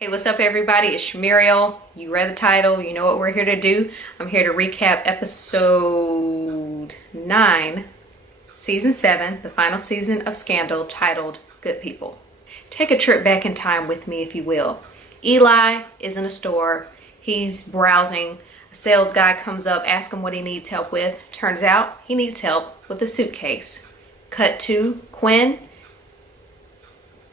Hey, what's up everybody? It's Muriel. You read the title, you know what we're here to do. I'm here to recap episode 9, season 7, the final season of Scandal, titled Good People. Take a trip back in time with me, if you will. Eli is in a store. He's browsing. A sales guy comes up, asks him what he needs help with. Turns out he needs help with a suitcase. Cut to Quinn,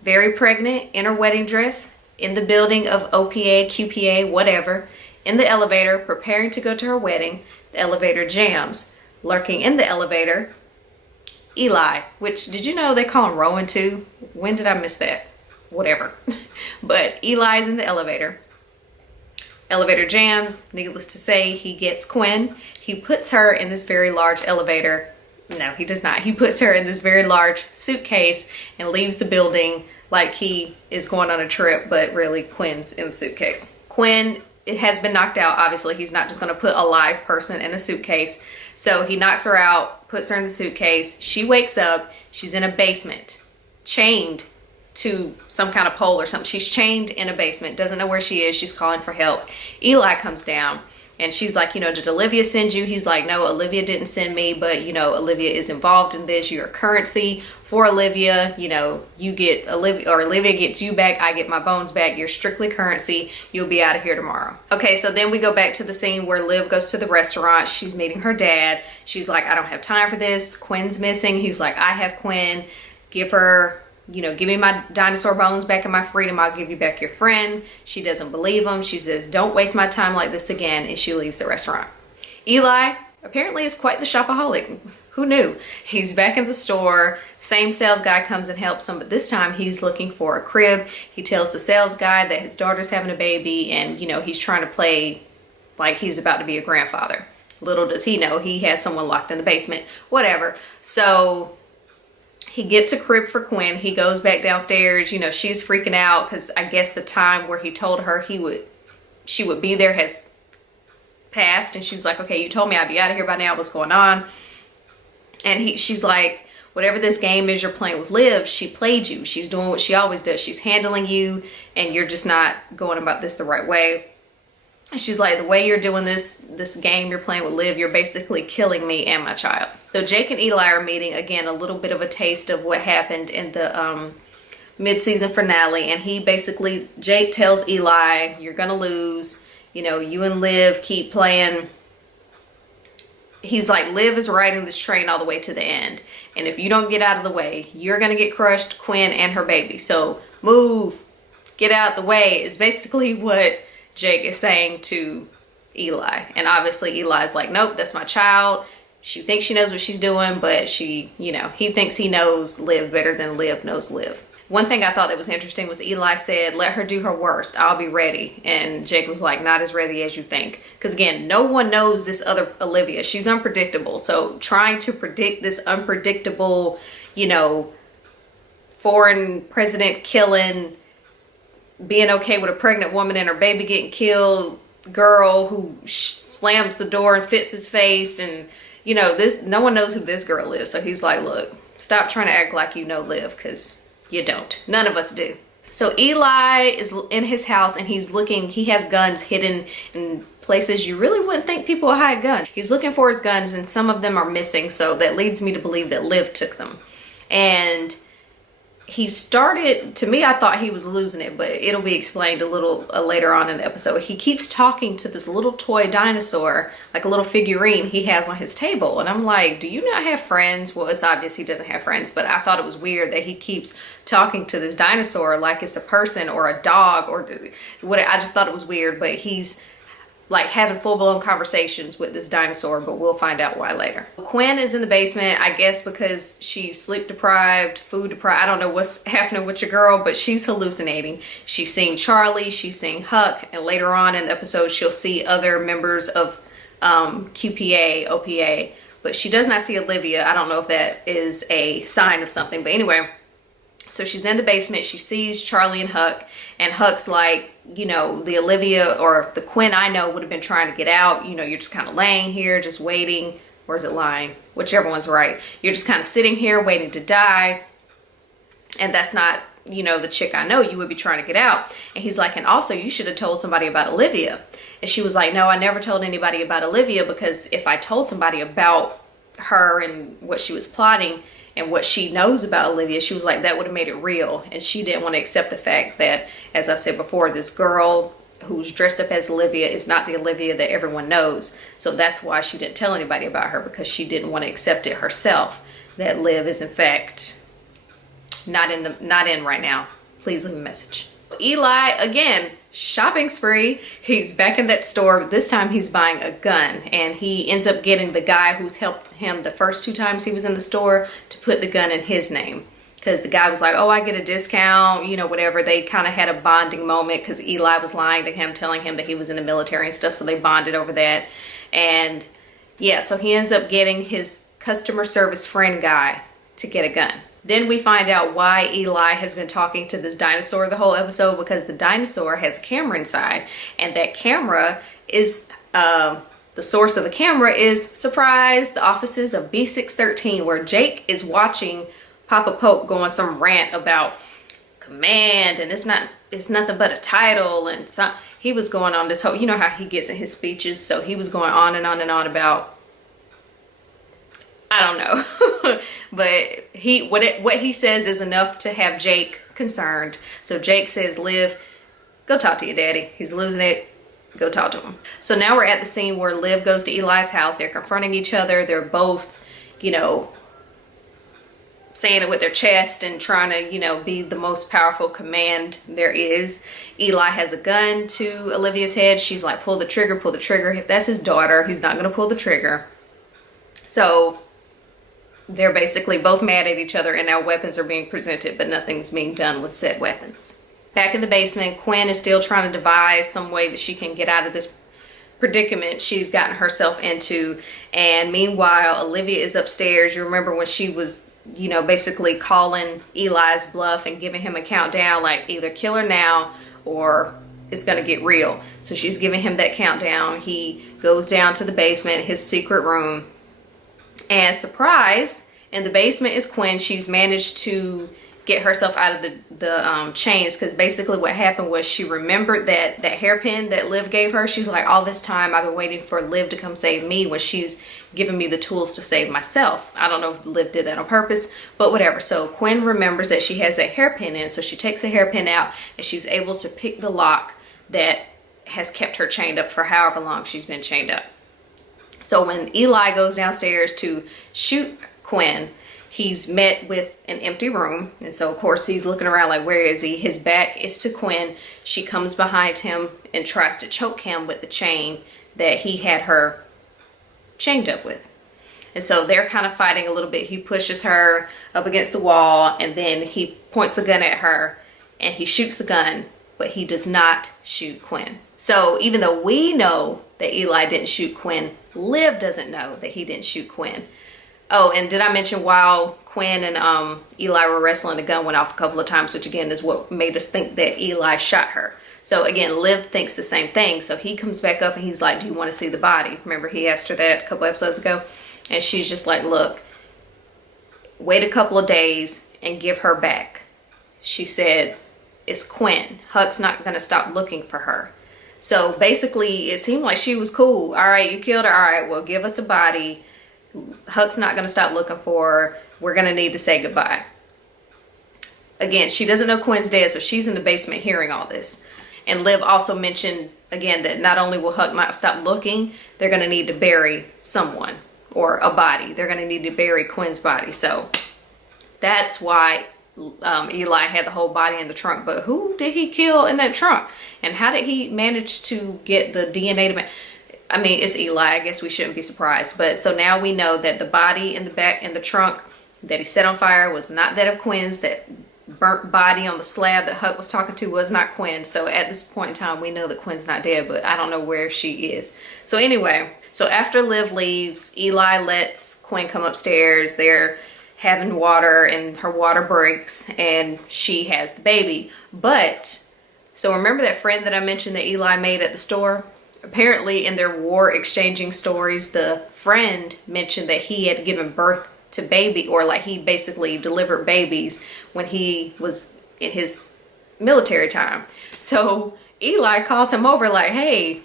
very pregnant, in her wedding dress, in the building of OPA, QPA, whatever, in the elevator, preparing to go to her wedding. The elevator jams. Lurking in the elevator, Eli, which, did you know they call him Rowan too? When did I miss that? Whatever. But Eli's in the elevator. Elevator jams. Needless to say, he gets Quinn. He puts her in this very large elevator. No, he does not. He puts her in this very large suitcase and leaves the building like he is going on a trip, but really Quinn's in the suitcase. Quinn, it has been knocked out. Obviously, he's not just going to put a live person in a suitcase. So he knocks her out, puts her in the suitcase. She wakes up. She's in a basement, chained to some kind of pole or something. She's chained in a basement, doesn't know where she is. She's calling for help. Eli comes down. And she's like, did Olivia send you? He's like, no, Olivia didn't send me, but, Olivia is involved in this. You're a currency for Olivia. You get Olivia, or Olivia gets you back. I get my bones back. You're strictly currency. You'll be out of here tomorrow. Okay, so then we go back to the scene where Liv goes to the restaurant. She's meeting her dad. She's like, I don't have time for this. Quinn's missing. He's like, I have Quinn. Give her... give me my dinosaur bones back and my freedom. I'll give you back your friend. She doesn't believe him. She says, don't waste my time like this again. And she leaves the restaurant. Eli apparently is quite the shopaholic. Who knew? He's back in the store. Same sales guy comes and helps him. But this time he's looking for a crib. He tells the sales guy that his daughter's having a baby. And, he's trying to play like he's about to be a grandfather. Little does he know he has someone locked in the basement. Whatever. So... he gets a crib for Quinn. He goes back downstairs. She's freaking out because I guess the time where he told her she would be there has passed. And she's like, okay, you told me I'd be out of here by now. What's going on? And she's like, whatever this game is you're playing with Liv, she played you. She's doing what she always does. She's handling you and you're just not going about this the right way. And she's like, the way you're doing this game you're playing with Liv, you're basically killing me and my child. So Jake and Eli are meeting again, a little bit of a taste of what happened in the mid-season finale. And Jake tells Eli, you're gonna lose. You and Liv keep playing. He's like, Liv is riding this train all the way to the end. And if you don't get out of the way, you're gonna get crushed, Quinn and her baby. So move, get out of the way is basically what Jake is saying to Eli. And obviously Eli's like, nope, that's my child. She thinks she knows what she's doing, but he thinks he knows Liv better than Liv knows Liv. One thing I thought that was interesting was Eli said, let her do her worst. I'll be ready. And Jake was like, not as ready as you think. Because again, no one knows this other Olivia. She's unpredictable. So trying to predict this unpredictable, foreign president killing, being okay with a pregnant woman and her baby getting killed, girl who slams the door and fits his face, and no one knows who this girl is. So he's like, look, stop trying to act like you know Liv, because you don't. None of us do. So Eli is in his house and he has guns hidden in places you really wouldn't think people would hide guns. He's looking for his guns and some of them are missing, so that leads me to believe that Liv took them. And he started, to me, I thought he was losing it, but it'll be explained a little later on in the episode. He keeps talking to this little toy dinosaur, like a little figurine he has on his table. And I'm like, do you not have friends? Well, it's obvious he doesn't have friends, but I thought it was weird that he keeps talking to this dinosaur like it's a person or a dog or what. I just thought it was weird, but he's like having full-blown conversations with this dinosaur, but we'll find out why later. Quinn is in the basement, I guess because she's sleep deprived, food deprived. I don't know what's happening with your girl, but she's hallucinating. She's seeing Charlie, she's seeing Huck, and later on in the episode, she'll see other members of QPA, OPA, but she does not see Olivia. I don't know if that is a sign of something, but anyway. So she's in the basement, she sees Charlie and Huck's like, the Olivia or the Quinn I know would have been trying to get out. You're just kind of laying here, just waiting. Or is it lying? Whichever one's right. You're just kind of sitting here waiting to die. And that's not you know, the chick I know, you would be trying to get out. And he's like, and also you should have told somebody about Olivia. And she was like, no, I never told anybody about Olivia, because if I told somebody about her and what she was plotting and what she knows about Olivia, she was like, that would have made it real. And she didn't want to accept the fact that, as I've said before, this girl who's dressed up as Olivia is not the Olivia that everyone knows. So that's why she didn't tell anybody about her, because she didn't want to accept it herself, that Liv is in fact not in right now. Please leave a message. Eli, again, shopping spree. He's back in that store, but this time he's buying a gun, and he ends up getting the guy who's helped him the first 2 times he was in the store to put the gun in his name. Because the guy was like, oh, I get a discount, you know, whatever. They kind of had a bonding moment because Eli was lying to him, telling him that he was in the military and stuff. So they bonded over that. And yeah, so he ends up getting his customer service friend guy to get a gun. Then we find out why Eli has been talking to this dinosaur the whole episode, because the dinosaur has a camera inside. And that camera is, the source of the camera is, surprise, the offices of B613, where Jake is watching Papa Pope go on some rant about command, and it's nothing but a title, and he was going on this whole, you know how he gets in his speeches, so he was going on and on and on about, I don't know, but what he says is enough to have Jake concerned. So Jake says, Liv, go talk to your daddy. He's losing it. Go talk to him. So now we're at the scene where Liv goes to Eli's house. They're confronting each other. They're both, you know, saying it with their chest and trying to, you know, be the most powerful command there is. Eli has a gun to Olivia's head. She's like, pull the trigger, pull the trigger. That's his daughter. He's not going to pull the trigger. So they're basically both mad at each other, and now weapons are being presented, but nothing's being done with said weapons. Back in the basement, Quinn is still trying to devise some way that she can get out of this predicament she's gotten herself into. And meanwhile, Olivia is upstairs. You remember when she was, you know, basically calling Eli's bluff and giving him a countdown, like either kill her now or it's gonna get real. So she's giving him that countdown. He goes down to the basement, his secret room, and surprise, in the basement is Quinn. She's managed to get herself out of the chains, because basically what happened was she remembered that hairpin that Liv gave her. She's like, all this time I've been waiting for Liv to come save me, when she's giving me the tools to save myself. I don't know if Liv did that on purpose, but whatever. So Quinn remembers that she has a hairpin in, so she takes the hairpin out and she's able to pick the lock that has kept her chained up for however long she's been chained up. So when Eli goes downstairs to shoot Quinn, he's met with an empty room. And so of course he's looking around like, where is he? His back is to Quinn. She comes behind him and tries to choke him with the chain that he had her chained up with. And so they're kind of fighting a little bit. He pushes her up against the wall, and then he points the gun at her and he shoots the gun, but he does not shoot Quinn. So even though we know that Eli didn't shoot Quinn, Liv doesn't know that he didn't shoot Quinn. Oh, and did I mention while Quinn and Eli were wrestling, the gun went off a couple of times, which again is what made us think that Eli shot her. So again, Liv thinks the same thing. So he comes back up and he's like, do you want to see the body? Remember he asked her that a couple episodes ago? And she's just like, look, wait a couple of days and give her back. She said, it's Quinn. Huck's not going to stop looking for her. So basically it seemed like she was cool. All right, you killed her. All right, well, give us a body. Huck's not going to stop looking for her. We're going to need to say goodbye. Again, she doesn't know Quinn's dead, so she's in the basement hearing all this. And Liv also mentioned, again, that not only will Huck not stop looking, they're going to need to bury someone or a body. They're going to need to bury Quinn's body. So that's why Eli had the whole body in the trunk. But who did he kill in that trunk? And how did he manage to get the DNA to... I mean, it's Eli. I guess we shouldn't be surprised. But so now we know that the body in the back in the trunk that he set on fire was not that of Quinn's. That burnt body on the slab that Huck was talking to was not Quinn. So at this point in time, we know that Quinn's not dead, but I don't know where she is. So anyway, so after Liv leaves, Eli lets Quinn come upstairs. They're having water and her water breaks and she has the baby. But, so remember that friend that I mentioned that Eli made at the store? Apparently in their war exchanging stories, the friend mentioned that he had given birth to baby, or like he basically delivered babies when he was in his military time. So Eli calls him over like, hey,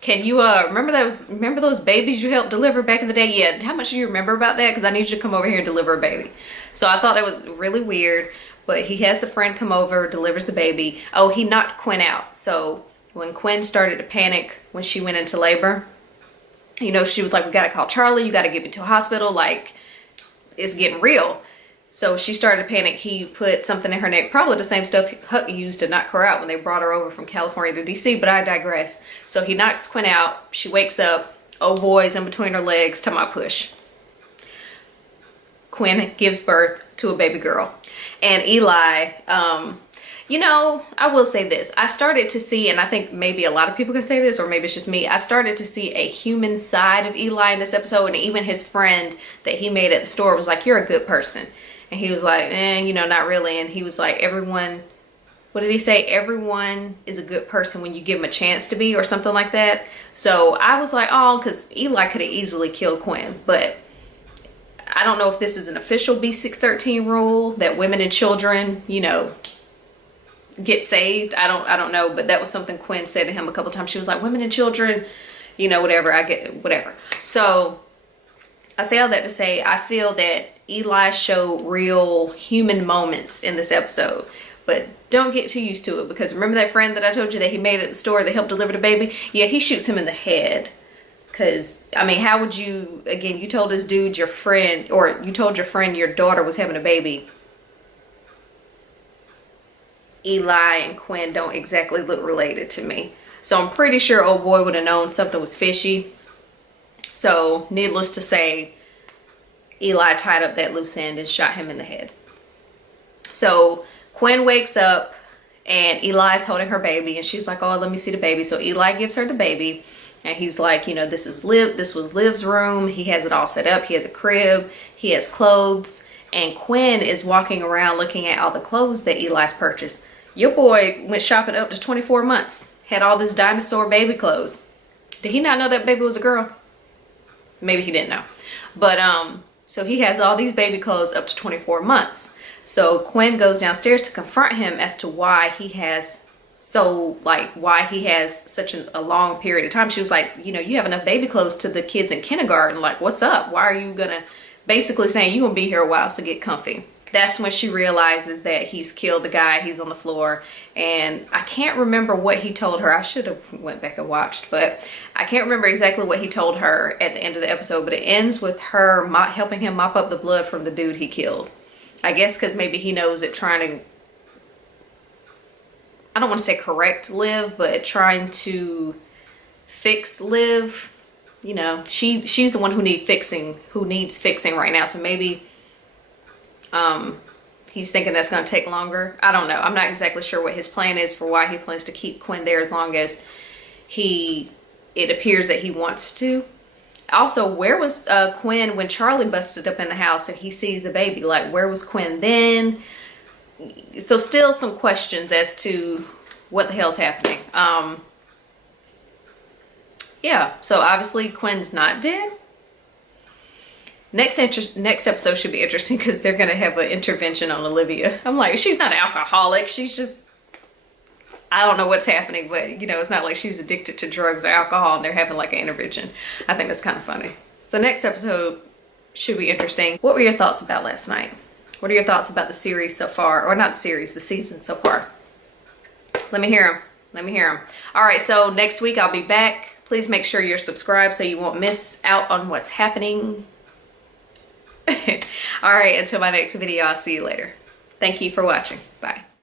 can you remember those babies you helped deliver back in the day? Yeah, how much do you remember about that? Because I need you to come over here and deliver a baby. So I thought it was really weird, but he has the friend come over, delivers the baby. Oh, he knocked Quinn out. So when Quinn started to panic when she went into labor, you know, she was like, we gotta call Charlie, you gotta get me to a hospital, like it's getting real. So she started to panic. He put something in her neck, probably the same stuff Huck used to knock her out when they brought her over from California to DC, but I digress. So he knocks Quinn out. She wakes up. Oh boy's in between her legs to my push. Quinn gives birth to a baby girl. And Eli, you know, I will say this. I started to see, and I think maybe a lot of people can say this, or maybe it's just me. I started to see a human side of Eli in this episode, and even his friend that he made at the store was like, you're a good person. And he was like, you know, not really. And he was like, everyone, what did he say? Everyone is a good person when you give them a chance to be, or something like that. So I was like, oh, because Eli could have easily killed Quinn. But I don't know if this is an official B613 rule that women and children, you know, get saved. I don't know. But that was something Quinn said to him a couple times. She was like, women and children, you know, whatever. I get whatever. So I say all that to say, I feel that Eli showed real human moments in this episode, but don't get too used to it, because remember that friend that I told you that he made at the store that helped deliver the baby? Yeah, he shoots him in the head. Because, I mean, how would you, again, you told this dude your friend, or you told your friend your daughter was having a baby. Eli and Quinn don't exactly look related to me. So I'm pretty sure old boy would have known something was fishy. So, needless to say, Eli tied up that loose end and shot him in the head. So, Quinn wakes up and Eli's holding her baby, and she's like, oh, let me see the baby. So, Eli gives her the baby, and he's like, you know, this was Liv's room. He has it all set up. He has a crib. He has clothes. And Quinn is walking around looking at all the clothes that Eli's purchased. Your boy went shopping up to 24 months. Had all this dinosaur baby clothes. Did he not know that baby was a girl? Maybe he didn't know. But, so he has all these baby clothes up to 24 months. So Quinn goes downstairs to confront him as to why he has why he has such a long period of time. She was like, you know, you have enough baby clothes to the kids in kindergarten. Like, what's up? Why are you gonna, basically saying you're gonna be here a while, so get comfy. That's when she realizes that he's killed the guy. He's on the floor, and I can't remember what he told her. I should have went back and watched, but I can't remember exactly what he told her at the end of the episode, but it ends with her helping him mop up the blood from the dude he killed. I guess because maybe he knows that trying to, I don't want to say correct Liv, but trying to fix Liv, you know, she's the one who needs fixing right now. So maybe he's thinking that's going to take longer. I don't know. I'm not exactly sure what his plan is for why he plans to keep Quinn there as long as it appears that he wants to. Also, where was Quinn when Charlie busted up in the house and he sees the baby? Like, where was Quinn then? So still some questions as to what the hell's happening. Yeah, so obviously Quinn's not dead. Next episode should be interesting because they're gonna have an intervention on Olivia. I'm like, she's not an alcoholic. She's just, I don't know what's happening, but you know, it's not like she's addicted to drugs or alcohol and they're having like an intervention. I think that's kind of funny. So next episode should be interesting. What were your thoughts about last night? What are your thoughts about the series so far? Or not the series, the season so far? Let me hear them. Let me hear them. All right, so next week I'll be back. Please make sure you're subscribed so you won't miss out on what's happening. All right, until my next video, I'll see you later. Thank you for watching. Bye.